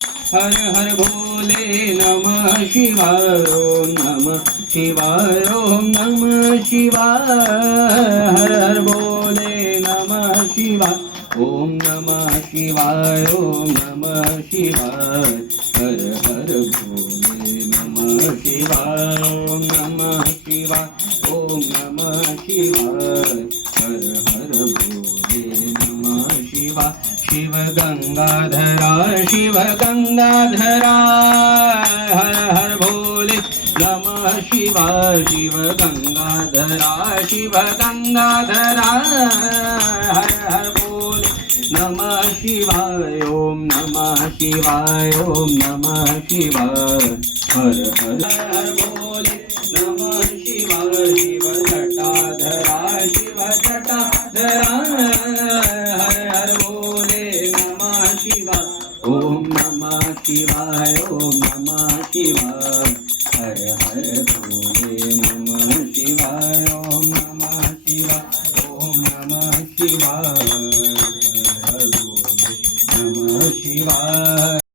हर हर भोले नमः शिवाय ओम नमः शिवाय ओम नमः शिवाय हर हर भोले नमः शिवाय ओम नमः शिवाय ओम नमः शिवाय हर हर भोले नमः शिवाय ओम नमः शिवाय ओम नमः शिवाय हर हर भोले नमः शिवाय शिव गंगाधरा हर हर भोले नमः शिवाय शिव गंगाधरा हर हर भोले नमः शिवाय ओम नमः शिवाय ओम नमः शिवाय हर हर भोले नमः शिवाय शिव जटाधरा हर हर भोले नमः शिवाय ओम नमः शिवाय ओम नमः शिवाय हर हर भोले नमः शिवाय ओम नमः शिवाय ओम नमः शिवाय हर भोले नमः शिवाय